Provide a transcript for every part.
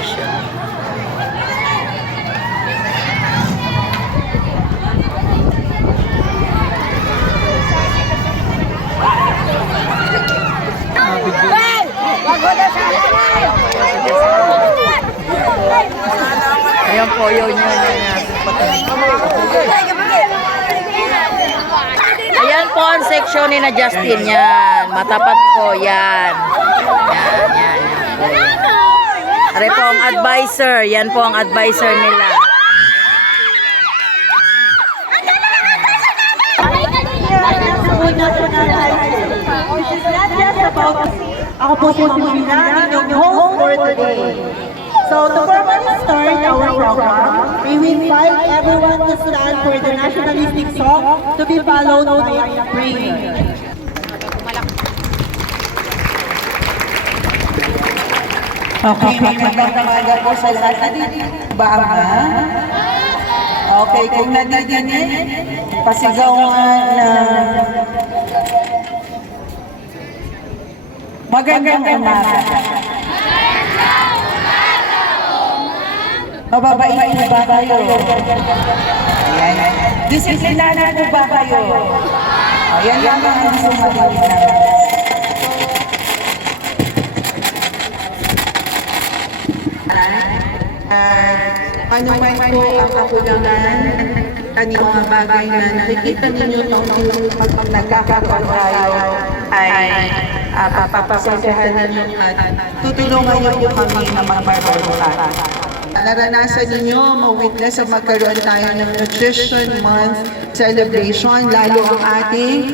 nutrition. Ayan po yun ayan po ang section ni na Justin. Yan. Matapat po. Yan. Yan po. Are po ang advisor. Yan po ang advisor nila. Ako po si Ma'am Mina, inyong host for today. So to formally start our program, we will invite everyone to stand for the nationalistic song to be followed by a prayer. Okay, magandang umaga po sa lahat. Ba nga? Okay, kung nadidinig, pasigaw nga na magandang umaga. Mababait po ba kayo? Ayan. Disiplinado po ba kayo? Ayan lang ang gusto mababait namin. Ano man po ang kakulangan, kanino mga bagay na nakikita ninyo pag nagkakaroon tayo ay papasasahan ninyo at tutulungan niyo po kami na magpaparutan. Naranasan ninyo, ma-witness ang magkaroon tayo ng Nutrition Month celebration, lalo ang ating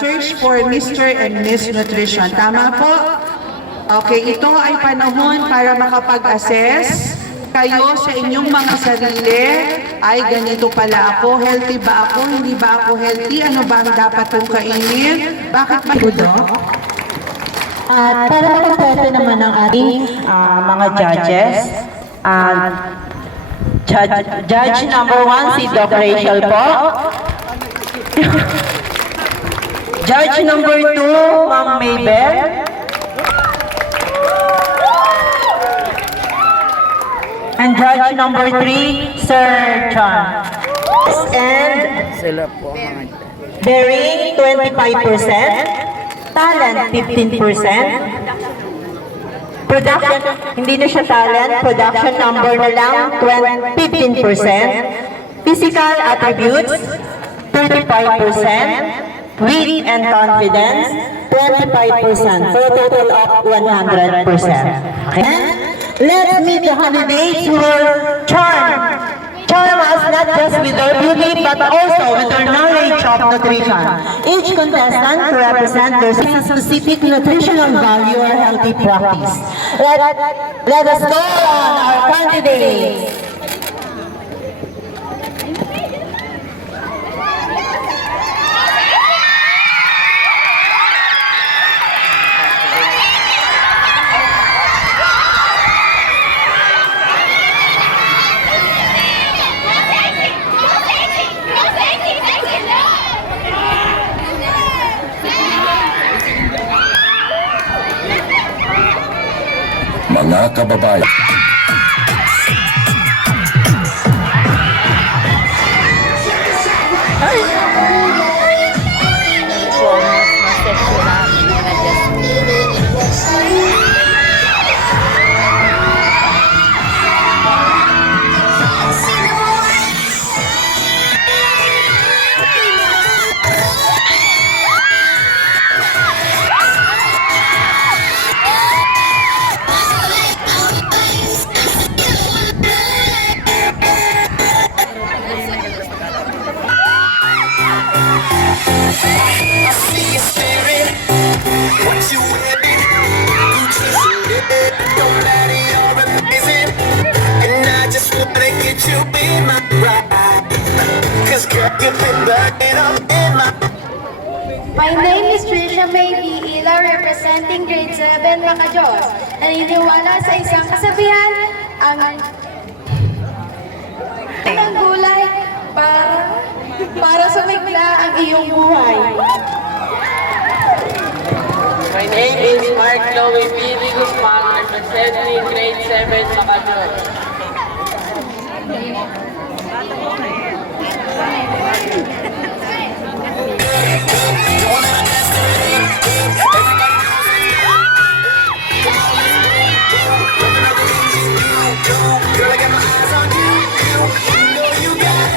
search for Mr. and Miss Nutrition. Tama po? Okay, ito ay panahon para makapag-assess kayo sa inyong mga sarili. Ay, ganito pala ako, healthy ba ako, hindi ba ako healthy, ano ba ang dapat kong kainin, bakit ba ito? At para makumpleto naman ang ating mga judges, judge number 1 si Doc Rachel po. Judge number 2, Ma'am Maybell. And judge number 3, Sir John. And Sila po mga daring 25%, talent 15%, production, hindi na siya talent, production number na lang 15%, physical attributes 35%, wit and confidence 25%, for a total of 100%. Okay? Let's meet the candidates who will charm us not just with their beauty but also with their knowledge of nutrition. Each contestant to represent their specific nutritional value or healthy practice. Let us go on our candidates. Mga kababayan, you be my bride, 'cause girl, you've been burning up in my... My name is Trisha May B. Ila, representing grade 7 Makajos. Naniniwala sa isang kasabihan, ang gulay para sumigla ang iyong buhay. My name is Mark Chloe P. Guzman, representing grade 7 Macadros. Girl, I got my eyes on you. You know you got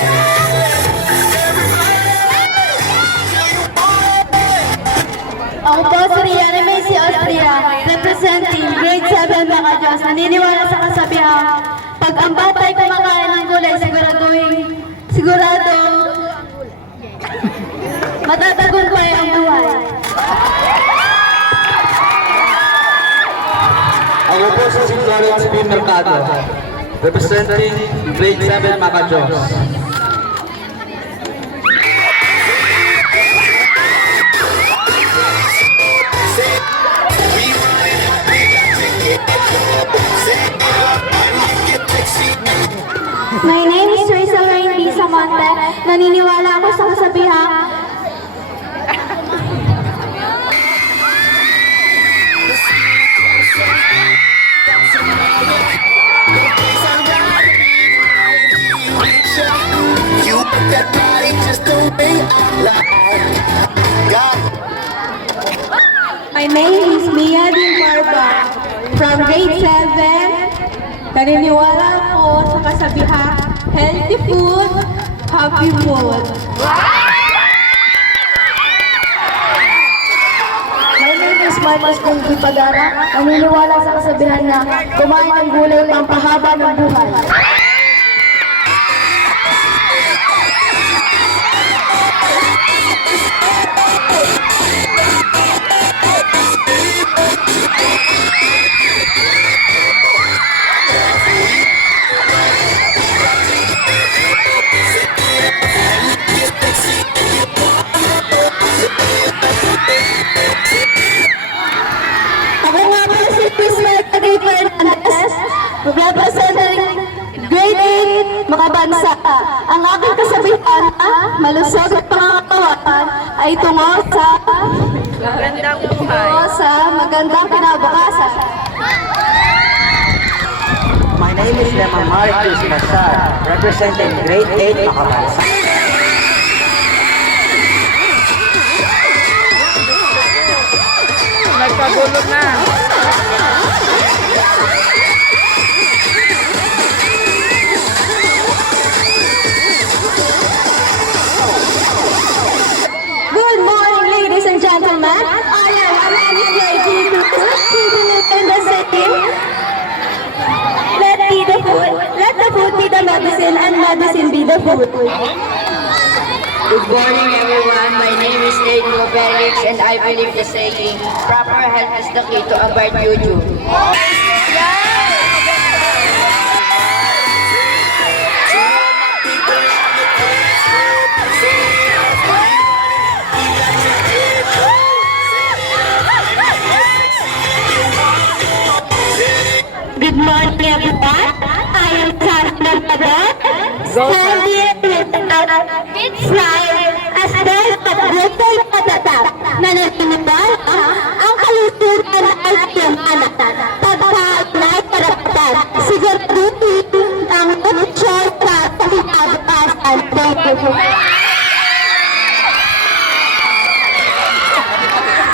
Ako po si Rihanna Macy Austria, representing grade 7 mga Diyos. Naniniwala sa kasabihan, pag ang bata'y kumakain ng gulay, sigurado, matatagumpay ang buhay. Ako po si Florence P. Mercado, representing grade 7 Macadros. My name is Teresa Rain B. Samonte. Naniniwala ako sa kasabihan, you put that body just the way I like. God. my name is Mia Dimbarba from grade 7. Naniniwala ako sa kasabihan, healthy food, happy mood. My name is Marcos Kungki Padara. Naniniwala sa kasabihan na kumain ng gulay pampahaba ng buhay. Ako nga po si Chris Mercury Fernandez, representing grade 8 Makabansa. Ang aking kasabihan na malusog at pangangatawan ay tungo sa magandang kinabukasan. My name is Lemon Marcus Bashar, representing grade 8 Makabansa. Nagkagulo na. Good morning, ladies and gentlemen. I am Amanda J.G. keeping it in the same. Let the food be the medicine, and medicine be the food. Good morning, everyone. My name is Aiden Felix, and I believe the saying, proper health is the key to a bright future. Good morning, everyone. I am Sarah Padar. Standing with smile as well as grateful patatap na naniniwala ang kalusugan ay piyamanan. Pagkain ay karapatan. Siguraduhin ang nutrisyon sa kinabukasan. Thank you.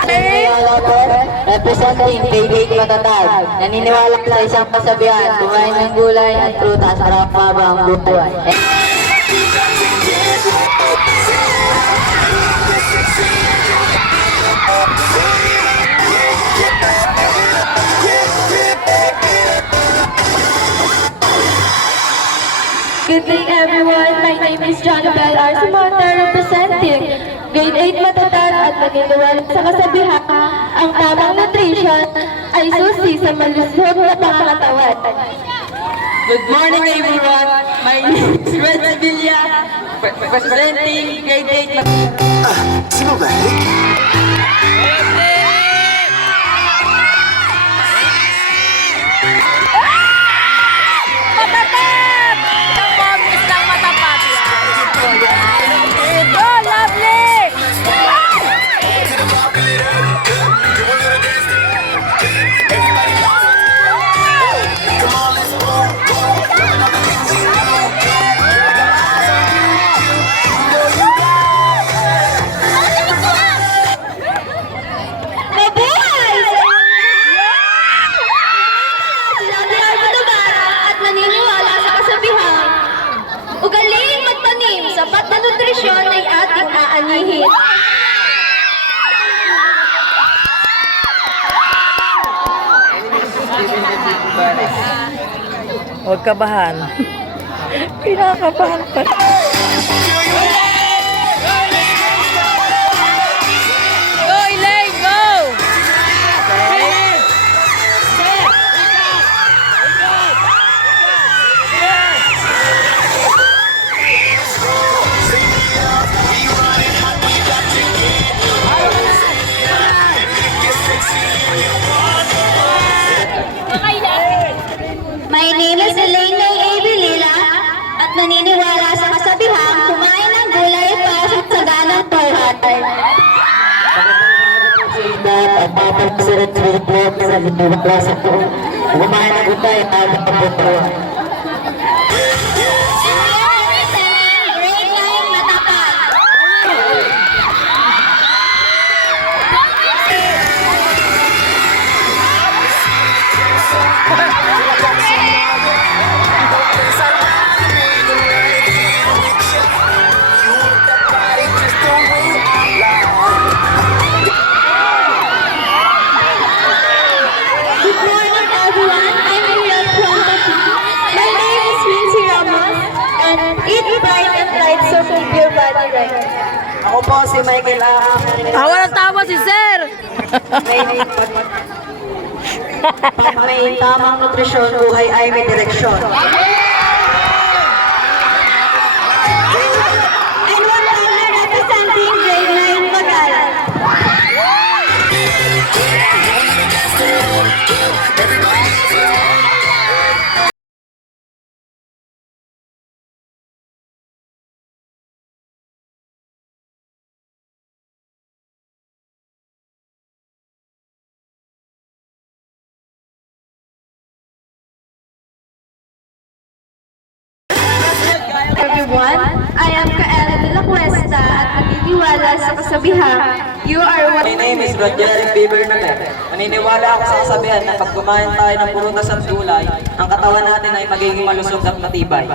Naniniwala po, representing grade 8 Matatag. Naniniwala sa isang kasabihan, kumain ng gulay at prutas para pababa ang buhay. Good day, everyone. My name is Jonabel R. Simonta, representing grade 8 Matatag at naniniwala sa kasabihan, ang tamang nutrition ay susi sa malusog na pangangatawan. Good morning, everyone. My name is Red Sevilla, representing grade 8 Sino ba? Matapat! Ang bonus lang matapat. Go, lovely! Huwag kabahan. Pinakabahan pa. Go, Elaine, go! My name is Elaine A. Villela at naniniwala sa kasabihang kumain ng gulay para sa saganang buhay. At papagsirit sa report sa liwala sa po. Kumain ng gutay at mabubuhay. Grade 9 Matapag. Good morning, everyone. I'm Ariel Puantapi. My name is Lindsay Ramos, and eat bright and light so keep your body right. Ako po si Michael A. Tawa ng tawa si Sir! May tamang nutrisyon, buhay ay may direksyon. And one family representing grade 9 Magalan. Everyone, I am Kaela de la Cuesta at naniniwala sa kasabihang, you are what... My name is Roger B. Bernabé. Naniniwala ako sa kasabihan na pag kumain tayo ng prutas at gulay, ang katawan natin ay magiging malusog at matibay.